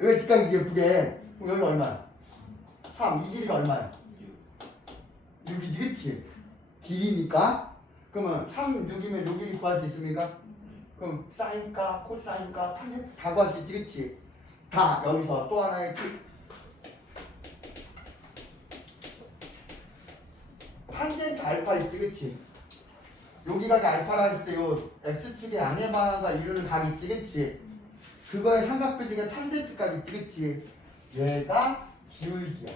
여기가 직각이지, 예쁘게. 그럼 여기가 얼마야? 3. 이 길이가 얼마야? 6이지, 그치? 길이니까. 그러면 3, 6이면 요 길이 구할 수 있습니까? 그럼 사인과, 코사인과, 탄젠트 다 구할 수 있지, 그치? 다 여기서 또 하나의 탄젠트 알파 있지, 그치? 여기가 알파라 했을 때 요 x축의 안에마가 이루는 각 있지, 그치? 그거의 삼각비지가 탄젠트각 있지, 그치? 얘가 기울기야.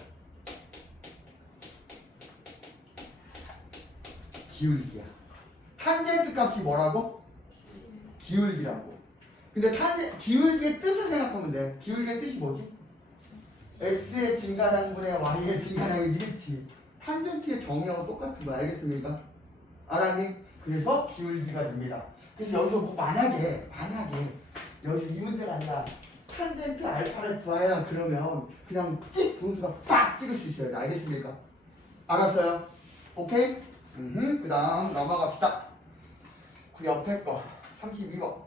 기울기야. 탄젠트 값이 뭐라고? 기울기라고. 근데 기울기의 뜻을 생각하면 돼. 기울기의 뜻이 뭐지? x의 증가량분의 y의 증가량이지, 그치? 탄젠트의 정의하고 똑같은 거 알겠습니까? 알았니? 그래서 기울기가 됩니다. 그래서 여기서 뭐 만약에 여기서 이 문제가 아니라 탄젠트 알파를 구하라 그러면 그냥 찍 분수가 빡 찍을 수 있어요. 알겠습니까? 알았어요? 오케이? 그 다음 넘어갑시다. 그 옆에 거 32번.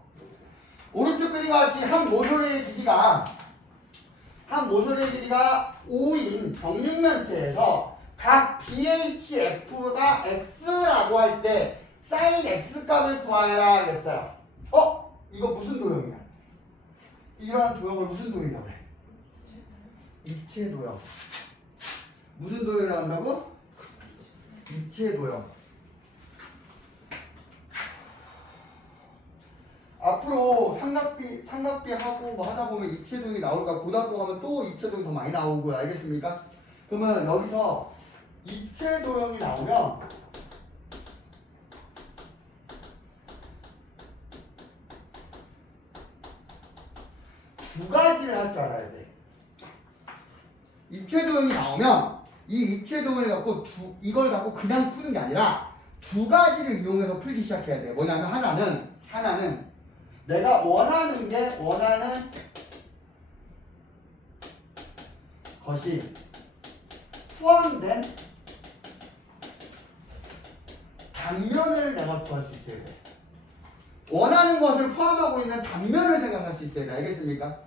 오른쪽 그림과 같이 한 모서리의 길이가 5인 정육면체에서 각 BHF가 X라고 할 때 sin X 값을 구하라 그랬어요. 이거 무슨 도형이야? 이러한 도형을 무슨 도형이라고 그래? 입체 도형. 무슨 도형이라고 한다고? 입체 도형. 앞으로 삼각비 하고 뭐 하다 보면 입체 도형이 나올까? 고등학교 가면 또 입체 도형이 더 많이 나오고요. 알겠습니까? 그러면 여기서 입체 도형이 나오면 두 가지를 할 줄 알아야 돼. 입체 도형이 나오면 이 입체 도형을 갖고 이걸 갖고 그냥 푸는 게 아니라 두 가지를 이용해서 풀기 시작해야 돼. 뭐냐면 하나는 내가 원하는 것이 포함된 단면을 내가 구할 수 있어야 돼. 원하는 것을 포함하고 있는 단면을 생각할 수 있어야 돼. 알겠습니까?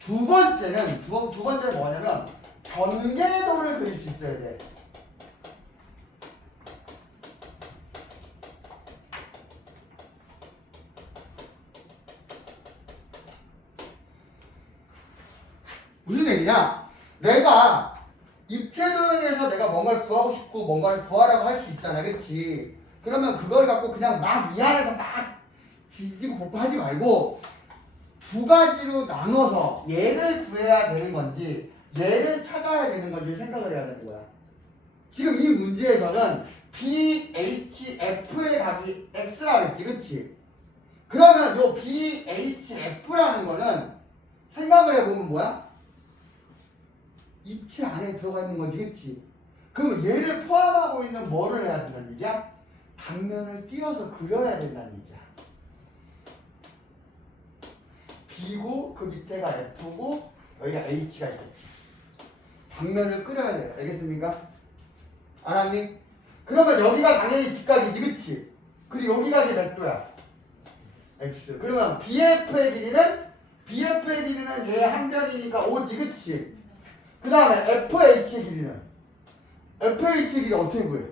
두 번째는 뭐냐면 전개도를 그릴 수 있어야 돼. 무슨 얘기냐? 내가 입체 도형에서 내가 뭔가를 구하고 싶고 뭔가를 구하라고 할 수 있잖아, 그치? 그러면 그걸 갖고 그냥 막 이 안에서 막 지지고 볶고 하지 말고 두 가지로 나눠서 얘를 구해야 되는 건지 얘를 찾아야 되는 건지 생각을 해야 되는 거야. 지금 이 문제에서는 BHF의 각이 X라고 했지, 그치? 그러면 요 BHF라는 거는 생각을 해보면 뭐야? 입체 안에 들어가 있는 거지, 그치? 그럼 얘를 포함하고 있는 뭐를 해야 된다는 얘기야? 단면을 띄워서 그려야 된다는 얘기야. B고 그 밑에가 F고 여기가 H가 있겠지. 단면을 그려야 돼. 알겠습니까? 알았니? 그러면 여기가 당연히 직각이지, 그치? 그리고 여기가 이제 몇 도야? X. 그러면 BF의 길이는 얘 한 변이니까 5지, 그치? 그 다음에 FH의 길이는? FH의 길이 어떻게 구해?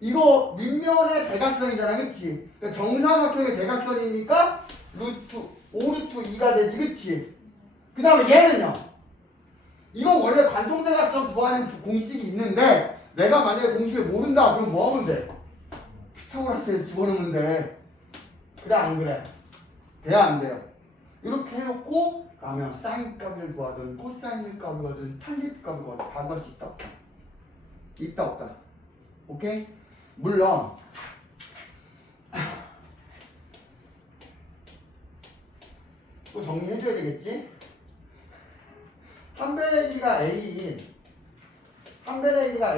이거 밑면의 대각선이잖아, 그치? 그러니까 정사각형의 대각선이니까 루트 5루트 2가 되지, 그치? 그 다음에 얘는요? 이건 원래 관통대각선 구하는 공식이 있는데 내가 만약에 공식을 모른다 그럼 뭐 하면 돼? 피타고라스에서 집어넣으면 돼. 그래 안 그래? 돼야 안 돼요? 이렇게 해놓고 그러면 사인 값을 구하든 코사인 값을 구하든 탄젠트 값을 구하든 다 구할 수 있다 없다? 있다 없다? 오케이? 물론 또 정리해줘야 되겠지? 한 변의 길이가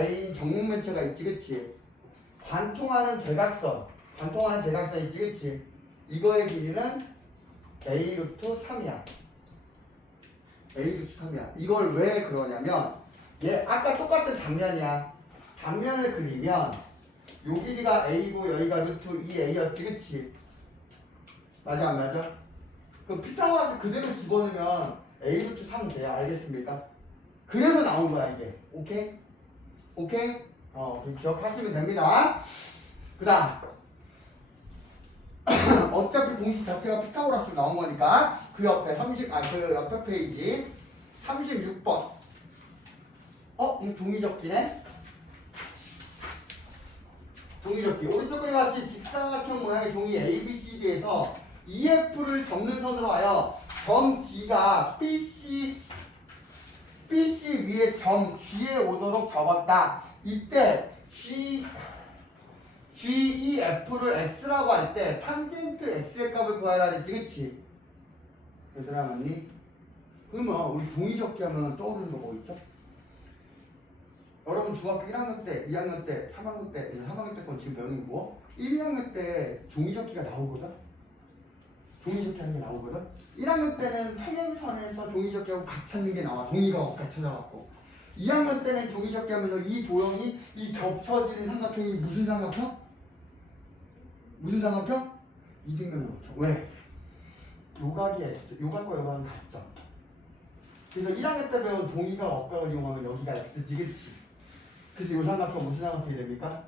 A인 정육면체가 있지, 그치? 관통하는 대각선 있지, 그치? 이거의 길이는 A 루트 3이야. A 루트 3이야. 이걸 왜 그러냐면 얘 아까 똑같은 단면이야. 단면을 그리면 요 길이가 A고 여기가 루트 2A였지, 그치? 맞아 안 맞아? 그럼 피타고라스 그대로 집어넣으면 A 루트 3 돼요. 알겠습니까? 그래서 나온 거야 이게. 오케이? 오케이? 기억하시면 됩니다. 그 다음 어차피 공식 자체가 피타고라스로 나온 거니까 그 옆에 그 옆에 페이지 36번. 이거 종이접기네? 종이접기. 오른쪽 그림 같이 직사각형 모양의 종이 ABCD에서 EF를 접는 선으로 하여 점 D가 BC 위에 점 G에 오도록 접었다. 이때 GEF를 X라고 할 때 탄젠트 X의 값을 구하라 그랬지, 그치? 얘들아 맞니? 그러면 우리 종이접기 하면 떠오르는 거 뭐 있죠? 여러분 중학교 1학년 때, 2학년 때, 3학년 때, 3학년 때 건 지금 배우는 거 1, 2학년 때 종이접기가 나오거든? 종이접기 하는 게 나오거든? 1학년 때는 평행선에서 종이접기하고 각 찾는 게 나와. 동의가 각 찾아갖고. 2학년 때는 종이접기 하면서 이 도형이 이 겹쳐지는 삼각형이 무슨 삼각형? 무슨 삼각형? 이등변 삼각형. 왜? 요각이 X, 요각과 요각은 같죠. 그래서 1학년 때 배운 동의가 억각을 이용하면 여기가 X지, 그치? 그래서 요 삼각형 무슨 삼각형이 됩니까?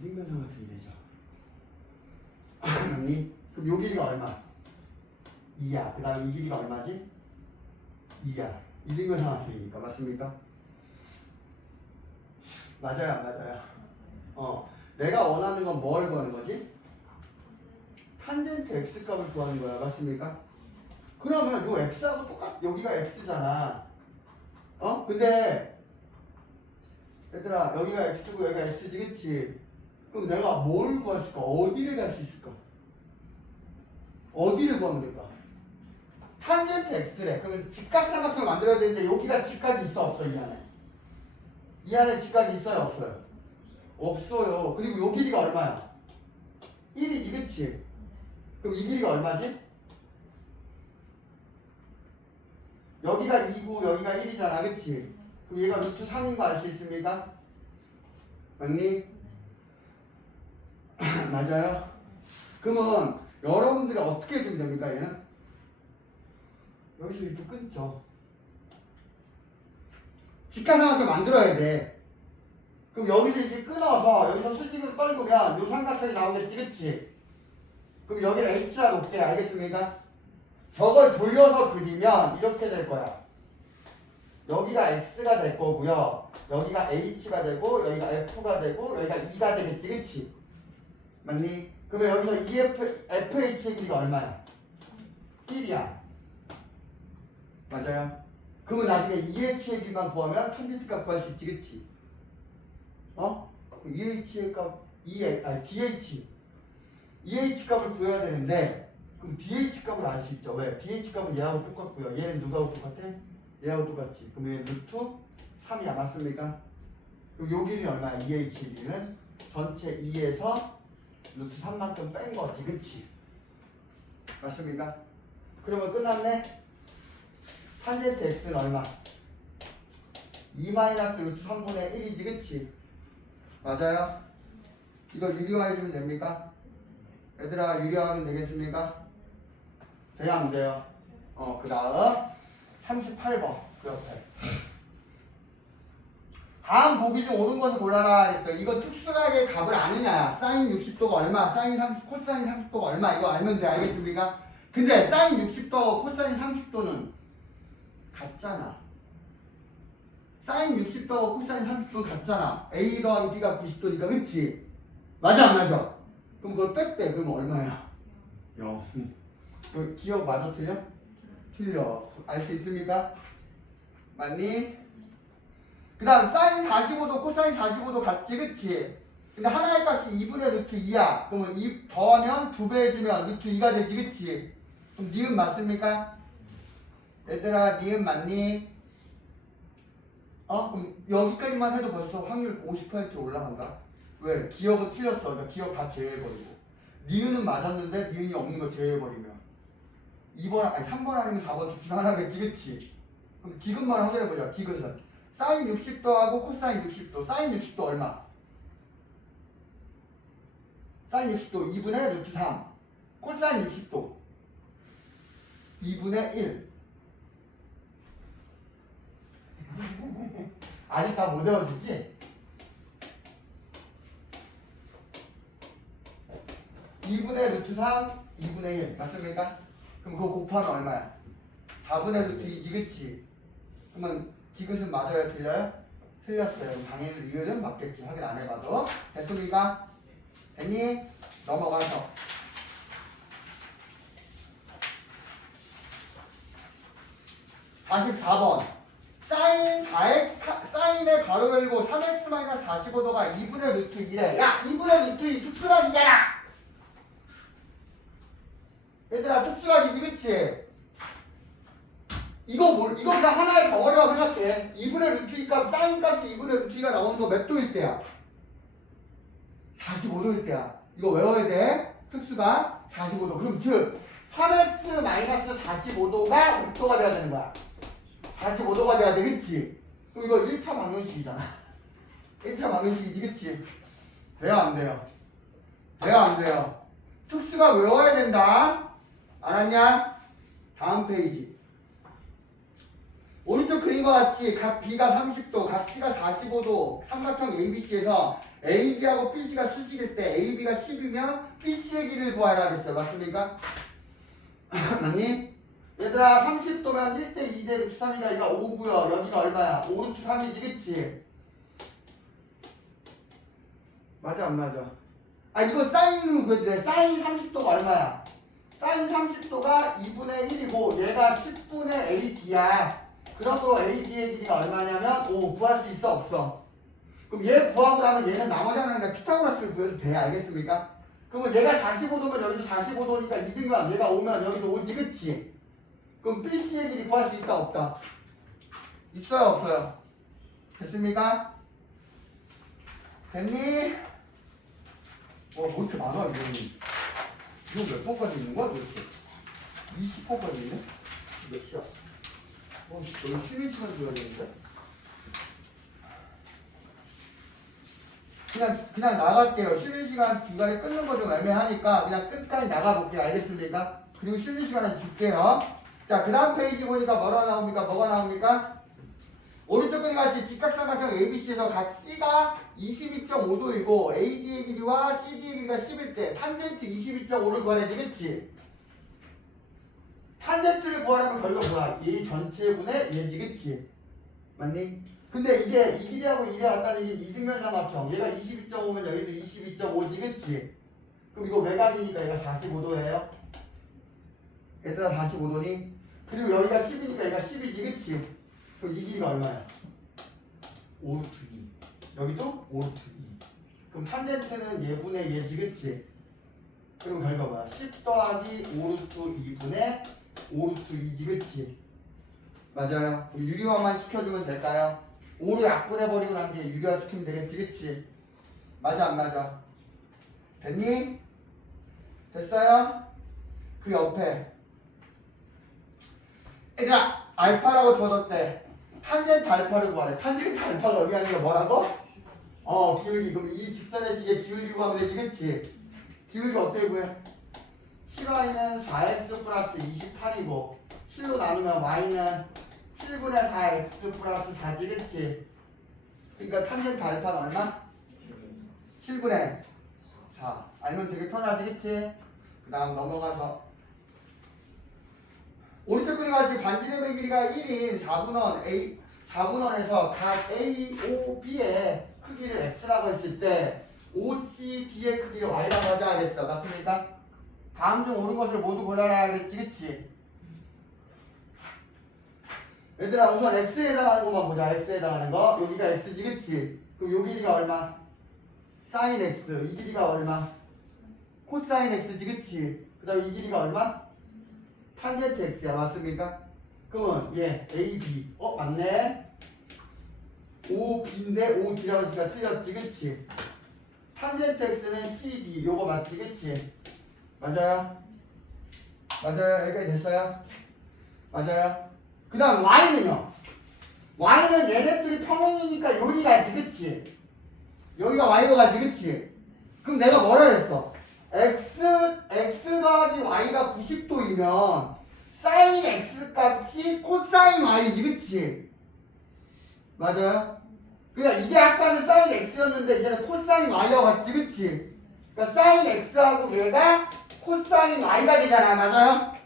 이등변 삼각형이 되죠. 맞니? 그럼 요 길이가 얼마? 2야. 그 다음에 이 길이가 얼마지? 2야. 이등변 삼각형이니까. 맞습니까? 맞아요, 안 맞아요? 내가 원하는 건 뭘 구하는 거지? 탄젠트 x 값을 구하는 거야. 맞습니까? 그러면 요 x하고 여기가 x잖아. 근데 얘들아 여기가 x고 여기가 x지, 그치? 그럼 내가 뭘 구할 수 있을까? 어디를 갈 수 있을까? 어디를 구하면 될까? 탄젠트 x래. 그러면 직각삼각형을 만들어야 되는데 여기가 직각이 있어 없어? 이 안에? 이 안에 직각이 있어요 없어요? 없어요. 그리고 요 길이가 얼마야? 1이지, 그치? 그럼 이 길이가 얼마지? 여기가 2고 여기가 1이잖아, 그치? 그럼 얘가 루트 3인 거 알 수 있습니까? 맞니? 맞아요? 그러면 여러분들이 어떻게 해주면 됩니까, 얘는? 여기서 이렇게 끊죠. 직각삼각형 만들어야 돼. 그럼 여기서 이렇게 끊어서 여기서 수직으로 떨구면 요 삼각형이 나오겠지, 그치? 그럼 여기를 H라 놓게. 알겠습니까? 저걸 돌려서 그리면 이렇게 될 거야. 여기가 X가 될 거고요. 여기가 H가 되고 여기가 F가 되고 여기가 2가 되겠지, 그치? 맞니? 그러면 여기서 FH의 길이가 얼마야? 1이야. 맞아요? 그러면 나중에 EH의 길이만 구하면 탄젠트 값 구할 수 있지, 그치? EH의 값, EH 값을 구해야 되는데 그럼 DH 값을 알 수 있죠. 왜? DH 값은 얘하고 똑같고요. 얘는 누구하고 똑같아? 얘하고 똑같지. 그럼 얘는 루트 3이야. 맞습니까? 그럼 요 길이 얼마야? EH 길이는 전체 2에서 루트 3만큼 뺀 거지, 그치? 맞습니까? 그러면 끝났네? 탄젠트 x는 얼마? 2 마이너스 루트 3분의 1이지, 그치? 맞아요? 이거 유리화해주면 됩니까? 얘들아 유리화하면 되겠습니까? 돼요 안 돼요? 그 다음 38번 그 옆에 다음 보기 중 옳은 것을 골라라 했어. 이거 특수하게 값을 아느냐? 사인 60도가 얼마? 코사인 30도가 얼마? 이거 알면 돼. 알겠습니까? 근데 사인 60도, 코사인 30도는 같잖아. 사인 60도, 코사인 30도는 같잖아. A 더하기 B가 90도니까, 그치? 맞아, 안 맞아? 그럼 그걸 뺐대. 그러면 얼마야? 0. 기억 맞아, 틀려? 틀려. 알 수 있습니까? 맞니? 그 다음 사인 45도, 코사인 45도 같지, 그치? 근데 하나의 값이 2분의 루트 2야. 그러면 2 더하면 2배 해주면 루트 2가 되지, 그치? 그럼 니은 맞습니까? 얘들아 니은 맞니? 그럼 여기까지만 해도 벌써 확률 50% 올라간다. 왜? 기억은 틀렸어. 그러니까 기억 다 제외해버리고. 니은은 맞았는데 니은이 없는 거 제외해버리면 2번 아니 3번 아니면 4번 둘 중 하나겠지 그치? 그럼 디귿만 확인해보자. 디귿은 사인 60도하고 코사인 60도. 사인 60도 얼마? 사인 60도 2분의 루트 3. 코사인 60도 2분의 1. 아직 다 못 외워지지? 2분의 루트 3, 2분의 1 맞습니까? 그럼 그거 곱하면 얼마야? 4분의 루트 2지 그치? 그러면 디귿은 맞아요 틀려요? 틀렸어요. 당연히 리을은 맞겠지. 확인 안 해봐도. 됐습니까? 됐니? 넘어가서 44번 사인 4x 사인의 가로 열고 3x-45도가 2분의 루트 2래. 야 2분의 루트 2 특수각이잖아. 얘들아 특수각이지 그치? 이거 그냥 하나의 덩어리라고 생각해. 2분의 루트 2 값 사인 값이 2분의 루트 2가 나오는 거 몇 도일 때야? 45도일 때야. 이거 외워야 돼. 특수각 45도. 그럼 즉 3x-45도가 6도가 돼야 되는 거야. 45도가 돼야 돼 그치? 그럼 이거 1차 방정식이잖아. 1차 방정식이지 그치? 돼요 안 돼요? 돼요 안 돼요? 특수각 외워야 된다. 알았냐? 다음 페이지. 오른쪽 그림과 같이 각 B가 30도, 각 C가 45도 삼각형 ABC에서 AD하고 BC가 수식일 때 AB가 10이면 BC의 길이를 구하라 그랬어요. 맞습니까? 맞니? 얘들아 30도면 1대 2대 루트 3이니까 여기가 5고요. 여기가 얼마야? 5 루트 3이지 그치? 맞아 안 맞아? 아 이거 사인으로 그랬는데 사인 30도가 얼마야? 사인 30도가 2분의 1이고 얘가 10분의 AD야. 그러므로 AD의 길이가 얼마냐면 5 구할 수 있어 없어? 그럼 얘 구하고 나면 얘는 나머지 하나니까 피타고라스를 구해도 돼. 알겠습니까? 그러면 얘가 45도면 여기도 45도니까 2등분 얘가 오면 여기도 오지 그치? 그럼 BC의 길이 구할 수 있다 없다? 있어요 없어요? 됐습니까? 됐니? 뭐 이렇게 많아 이거는. 이거 몇 번까지 있는 거야 도대체? 20번까지 있네? 몇 시야? 여기 쉬는 시간 줘야 되는데? 그냥 나갈게요. 쉬는 시간 중간에 끊는 거 좀 애매하니까 그냥 끝까지 나가볼게요. 알겠습니까? 그리고 쉬는 시간은 줄게요. 자, 그 다음 페이지 보니까 뭐가 나옵니까? 오른쪽 그림 같이 직각삼각형 ABC에서 각 C가 22.5도이고 AD의 길이와 CD의 길이가 10일 때 탄젠트 22.5를 구하래지 그치? 탄젠트를 구하려면 결국 뭐야? 이 전체분의 얘지 그치? 맞니? 근데 이게 이 길이하고 이 길이가 같다는 얘기는 이등변 삼각형 얘가 22.5면 여기도 22.5지 그치? 그럼 이거 외곽이니까 얘가 45도예요. 얘들아 45도니? 그리고 여기가 10이니까 얘가 10이지 그치? 그럼 이 길이가 얼마야? 5루트 2 여기도 5루트 2 그럼 탄젠트는 얘분의 얘지 그치? 그럼 결과 뭐야? 10 더하기 5루트 2분의 5루트 2지 그치? 맞아요. 그럼 유리화만 시켜주면 될까요? 5로 약분해버리고 난 뒤에 유리화 시키면 되겠지 그치? 맞아 안 맞아? 됐니? 됐어요? 그 옆에 얘들아 알파라고 줘뒀대. 탄젠트 알파를 구하래. 탄젠트 알파가 여기 아니라 뭐라고? 기울기. 그럼 이 직선의 식의 기울기 구하면 되지 그치? 기울기 어떻게 구해? 7y는 4x 플러스 28이고 7로 나누면 y는 7분의 4x 플러스 4지 그치? 그러니까 탄젠트 알파는 얼마? 7분의 4 알면 되게 편하지 그치? 그 다음 넘어가서 오른쪽 그림 같이 반지름의 길이가 1인 4분원에서 각 A, O, B의 크기를 X라고 했을 때 OCD의 크기를 Y라고 하자 하겠어. 맞습니까? 다음 중 옳은 것을 모두 골라라 하겠지 그치? 얘들아 우선 X에 해당하는 것만 보자. X에 해당하는 거 여기가 X지 그치? 그럼 요 길이가 얼마? 사인 X 이 길이가 얼마? 코사인 X지 그치? 그 다음에 이 길이가 얼마? 탄젠트 X야 맞습니까? 그러면 얘 A, B 맞네? O, B인데 O, D라고 했으니까 틀렸지 그치? 탄젠트 X는 C, D 요거 맞지 그치? 맞아요? 맞아요. 여기까지 됐어요? 맞아요. 그 다음 y는요. y는 얘네들이 평행이니까 요리 가지, 그치? 여기가 y로 가지, 그치? 그럼 내가 뭐라 그랬어? x 더하기 y가 90도이면 sin x 값이 코사인 y지, 그치? 맞아요? 그러니까 이게 아까는 sin x였는데 이제는 코사인 y와 같지, 그치? 그러니까 sin x하고 얘가 코사인 y가 되잖아, 맞아요?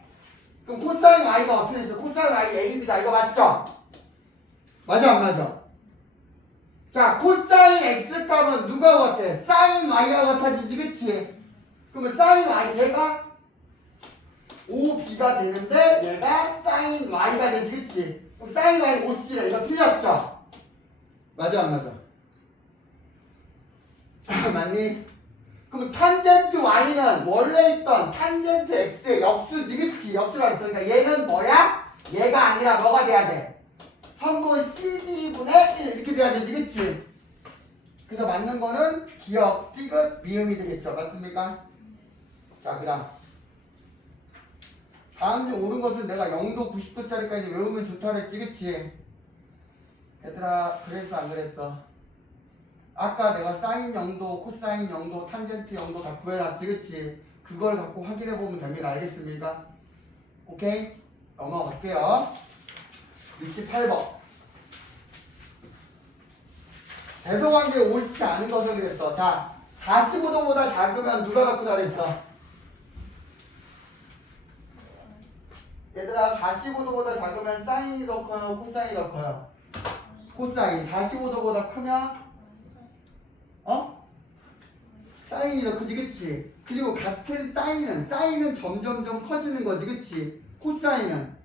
그럼 코사인 y가 어떻게 됐어? 코사인 y a입니다. 이거 맞죠? 맞아, 안 맞아? 자, 코사인 x 값은 누가 같아? sin y와 같아지지, 그치? 그러면 sin y 얘가 5b가 되는데 얘가 sin y가 되지, 그치? 그럼 sin y 5c래. 이거 틀렸죠? 맞아, 안 맞아? 맞니? 그럼 탄젠트 y는 원래 있던 탄젠트 x의 역수지, 그치? 역수라고 했어. 그러니까 얘는 뭐야? 얘가 아니라 뭐가 돼야 돼? 선분 CD분의 1 이렇게 돼야 되지, 그치? 그래서 맞는 거는 기억, 디귿, 미음이 되겠죠. 맞습니까? 자, 그 다음 중 옳은 것은 내가 0도 90도짜리까지 외우면 좋다 그랬지, 그치? 얘들아, 그랬어, 안 그랬어? 아까 내가 사인 0도, 코사인 0도, 탄젠트 0도 다 구해놨지, 그치? 그걸 갖고 확인해보면 됩니다. 알겠습니까? 오케이? 넘어갈게요. 68번. 대소관계 옳지 않은 것을 그랬어. 자, 45도보다 작으면 누가 갖고 그랬어? 얘들아, 45도보다 작으면 사인이 더 커요, 코사인이 더 커요? 코사인. 45도보다 크면 사인이 더 크지, 그치? 그리고 같은 사인은 점점점 커지는 거지, 그치? 코사인은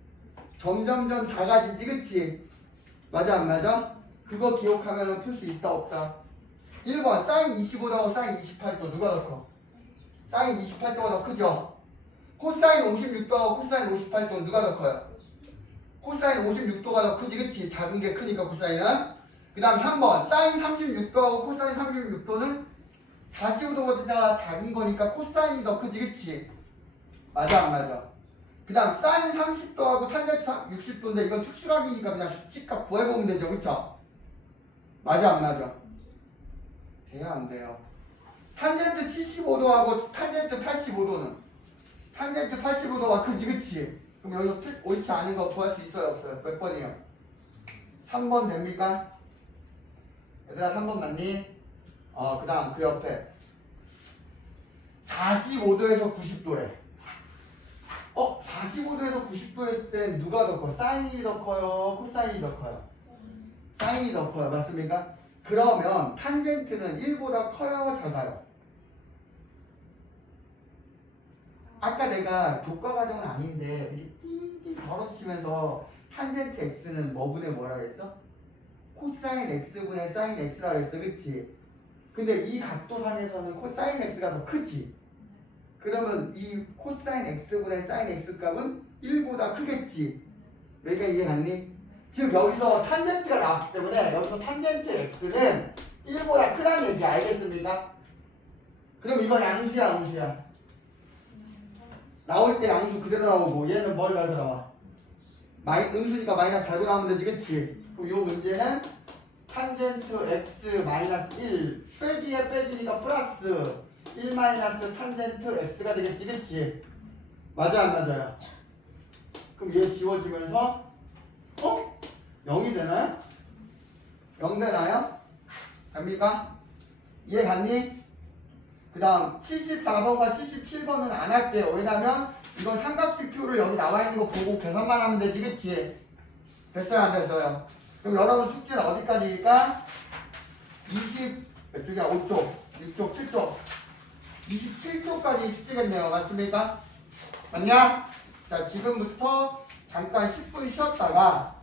점점점 작아지지, 그치? 맞아, 안 맞아? 그거 기억하면 풀 수 있다, 없다? 1번, 사인 25도하고 사인 28도 누가 더 커? 사인 28도가 더 크죠? 코사인 56도하고 코사인 58도는 누가 더 커요? 코사인 56도가 더 크지, 그치? 작은 게 크니까 코사인은. 그 다음 3번, 사인 36도하고 코사인 36도는 45도보다 작은 거니까 코사인이 더 크지, 그치? 맞아, 안 맞아? 그 다음 사인 30도하고 탄젠트 60도인데 이건 특수각이니까 그냥 수치값 구해보면 되죠, 그쵸? 맞아, 안 맞아? 돼요, 안 돼요? 탄젠트 75도하고 탄젠트 85도는? 탄젠트 85도가 크지, 그치? 그럼 여기서 옳지 않은 거 구할 수 있어요, 없어요? 몇 번이요? 3번 됩니까? 얘들아, 3번 맞니? 그 다음 그 옆에 45도에서 90도래. 45도에서 90도일 때 누가 더 커? 사인이 더 커요? 코사인이 더 커요? 사인이 더 커요. 맞습니까? 그러면 탄젠트는 1보다 커요? 작아요? 아까 내가 교과 과정은 아닌데 이렇게 띵띵 걸어치면서 탄젠트 x는 뭐분의 뭐라 그랬어? 코사인 x분의 사인 x라 그랬어, 그치? 근데 이 각도상에서는 코사인 x가 더 크지? 그러면 이 코사인 x분의 사인 x 값은 1보다 크겠지? 여기까지 이해 갔니? 지금 여기서 탄젠트가 나왔기 때문에 여기서 탄젠트 x는 1보다 크다는 얘기 알겠습니까? 그럼 이건 양수야, 음수야? 나올 때 양수 그대로 나오고 얘는 뭘 달고 나와? 음수니까 마이너스 달고 나오면 되지, 그치? 그럼 요 문제는 탄젠트 x 마이너스 1 빼기에 빼기니까 플러스 1 마이너스 탄젠트 x가 되겠지, 그치? 맞아, 안 맞아요? 그럼 얘 지워지면서 0이 되나요? 0 되나요? 됩니까? 이해 갔니? 그 다음 74번과 77번은 안 할게요. 왜냐면 이건 삼각비표를 여기 나와 있는 거 보고 계산만 하면 되지, 그치? 됐어요, 안 됐어요? 그럼 여러분 숙제는 어디까지일까? 몇 쪽이야? 5쪽, 6쪽, 7쪽 27쪽까지 숙제겠네요. 맞습니까? 맞냐? 자, 지금부터 잠깐 10분 쉬었다가